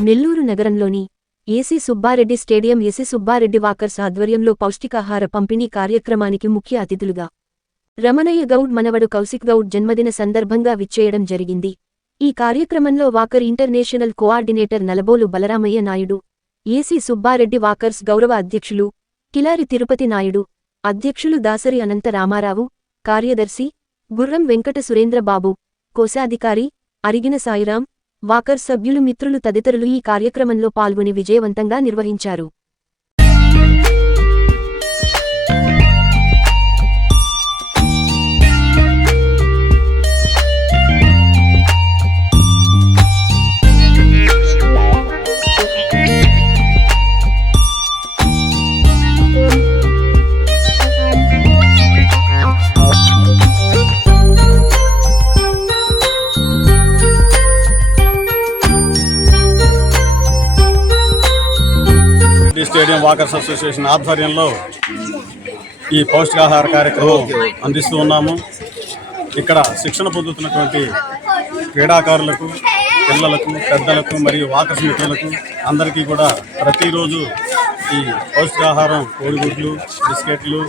నెల్లూరు నగరంలోని AC Subbareddy stadium AC Subbareddy walkers ఆధ్వర్యంలో పౌష్టికాహార పంపిణీ కార్యక్రమానికి ముఖ్య అతిథులుగా రమణయ్య గౌడ్ మనవడు కౌశిక్ గౌడ్ జన్మదిన సందర్భంగా విచ్చేయడం జరిగింది. ఈ కార్యక్రమంలో walker international coordinator Nalabolu Balaramaiah Naidu AC Subbareddy walkers గౌరవ అధ్యక్షులు కిలారి తిరుపతి నాయుడు అధ్యక్షులు దాసరి అనంత రామారావు కార్యదర్శి గుర్రం వెంకట సురేంద్రబాబు కోశాధికారి అరిగిన సాయిరాం వాకర్ సభ్యులు మిత్రులు తదితరులు ఈ కార్యక్రమంలో పాల్గొని విజయవంతంగా నిర్వహించారు. ఈ స్టేడియం వాకర్స్ అసోసియేషన్ ఆధ్వర్యంలో ఈ పౌష్టికాహార కార్యక్రమం అందిస్తూ ఉన్నాము. ఇక్కడ శిక్షణ పొందుతున్నటువంటి క్రీడాకారులకు పిల్లలకు పెద్దలకు మరియు వాకర్స్ మిత్రులకు అందరికీ కూడా ప్రతిరోజు ఈ పౌష్టికాహారం కోడిగుడ్లు బిస్కెట్లు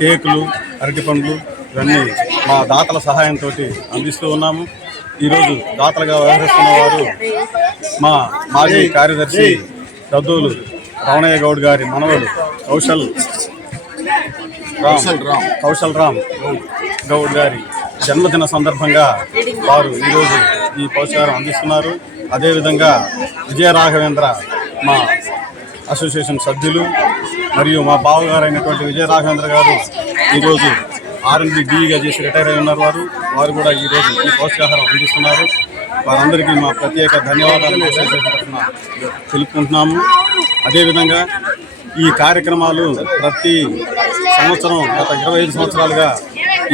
కేకులు అరటిపండ్లు ఇవన్నీ మా దాతల సహాయంతో అందిస్తూ ఉన్నాము. ఈరోజు దాతలుగా వ్యవహరిస్తున్న వారు మా మాజీ కార్యదర్శి దద్దూలు రమణయ్య గౌడ్ గారి మనవడు కౌశల్ రామ్ కౌశల్ రామ్. గౌడ్ గారి జన్మదిన సందర్భంగా వారు ఈరోజు ఈ పౌష్టికారం అందిస్తున్నారు. అదేవిధంగా విజయ రాఘవేంద్ర మా అసోసియేషన్ సభ్యులు మరియు మా బావగారు అయినటువంటి విజయ రాఘవేంద్ర గారు ఈరోజు ఆర్ఎండి డిఈగా చేసి రిటైర్ అయి ఉన్నారు వారు. వారు కూడా ఈరోజు ఈ పౌష్టికాహారం అందిస్తున్నారు. వారందరికీ మా ప్రత్యేక ధన్యవాదాలు తెలుపుకుంటున్నాము. అదేవిధంగా ఈ కార్యక్రమాలు ప్రతి సంవత్సరం గత ఇరవై ఐదు సంవత్సరాలుగా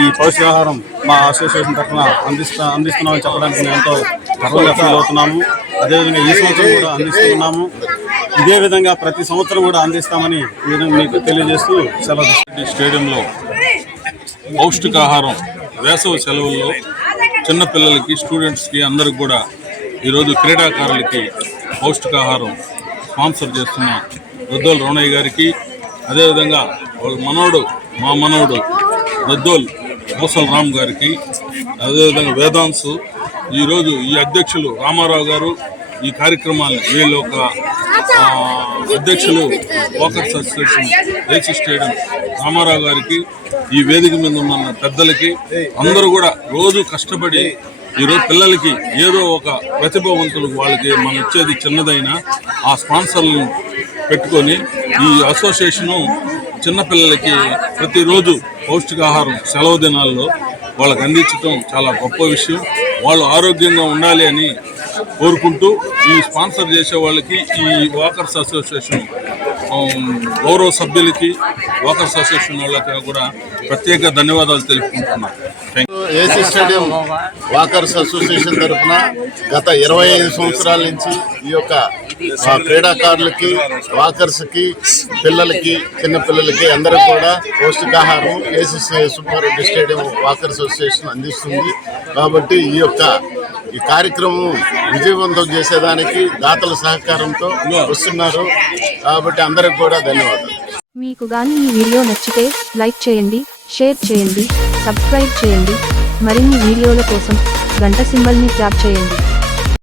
ఈ పౌష్టికాహారం మా అసోసియేషన్ తరఫున అందిస్తా అందిస్తున్నామని చెప్పడానికి మేము ఎంతో గర్వంగా ఫీల్ అవుతున్నాము. అదేవిధంగా ఈ సంవత్సరం కూడా అందిస్తున్నాము. ఇదే విధంగా ప్రతి సంవత్సరం కూడా అందిస్తామని ఈ విధంగా మీకు తెలియజేస్తూ సెలవు స్టేడియంలో పౌష్టికాహారం వేసవి సెలవుల్లో చిన్నపిల్లలకి స్టూడెంట్స్కి అందరికి కూడా ఈరోజు క్రీడాకారులకి పౌష్టికాహారం స్పాన్సర్ చేస్తున్న దద్దోల్ రోణయ్య గారికి అదేవిధంగా వాళ్ళ మనవడు మా మనవడు దద్దోల్ మోసల్ రామ్ గారికి అదేవిధంగా వేదాంశు ఈరోజు ఈ అధ్యక్షులు రామారావు గారు ఈ కార్యక్రమాన్ని వీళ్ళు ఒక అధ్యక్షులు walkers association AC stadium Ramarao గారికి ఈ వేదిక మీద ఉన్న పెద్దలకి అందరూ కూడా రోజు కష్టపడి ఈరోజు పిల్లలకి ఏదో ఒక ప్రతిభావంతులకు వాళ్ళకి మనం ఇచ్చేది చిన్నదైనా ఆ స్పాన్సర్లను పెట్టుకొని ఈ అసోసియేషను చిన్నపిల్లలకి ప్రతిరోజు పౌష్టికాహారం సెలవు దినాల్లో వాళ్ళకి అందించడం చాలా గొప్ప విషయం. వాళ్ళు ఆరోగ్యంగా ఉండాలి అని కోరుకుంటూ ఈ స్పాన్సర్ చేసే వాళ్ళకి ఈ వాకర్స్ అసోసియేషన్ గౌరవ సభ్యులకి వాకర్స్ అసోసియేషన్ వాళ్ళకి కూడా ప్రత్యేక ధన్యవాదాలు తెలుపుకుంటున్నాను ఏసీ స్టేడియం వాకర్స్ అసోసియేషన్ తరఫున గత ఇరవై ఐదు సంవత్సరాల నుంచి ఈ యొక్క క్రీడాకారులకి వాకర్స్కి పిల్లలకి చిన్న పిల్లలకి అందరికి కూడా పౌష్టికాహారం AC Subbareddy stadium walkers association అందిస్తుంది. కాబట్టి ఈ యొక్క ఈ కార్యక్రమం విజయవంతం చేసేదానికి దాతల సహకారంతో వస్తున్నారు. కాబట్టి అందరికి కూడా ధన్యవాదాలు. మీకు గాని ఈ వీడియో నచ్చితే లైక్ చేయండి షేర్ చేయండి సబ్స్క్రైబ్ చేయండి. మరిన్ని వీడియోల కోసం గంట సింబల్ని ట్యాప్ చేయండి.